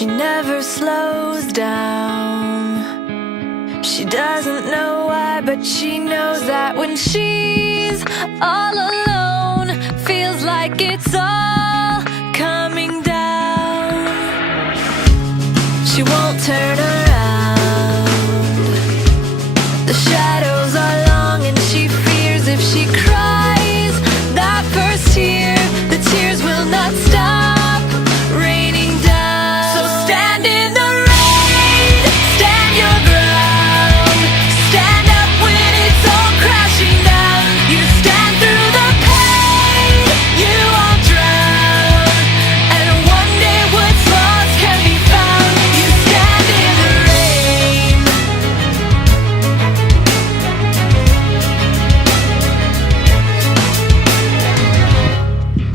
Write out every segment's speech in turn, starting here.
She never slows down. She doesn't know why, but she knows that when she's all alone, feels like it's all coming down. She won't turn around. The shadows are long and she fears if she cries that first tear, the tears will not stop raining down. So stand in the rain, stand your ground, stand up when it's all crashing down. You stand through the pain, you won't drown, and one day what's lost can be found. You stand in the rain.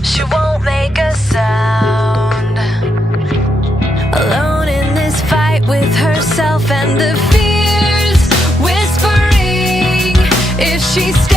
She won't make a sound, alone in this fight with herself and the fears whispering if she stays.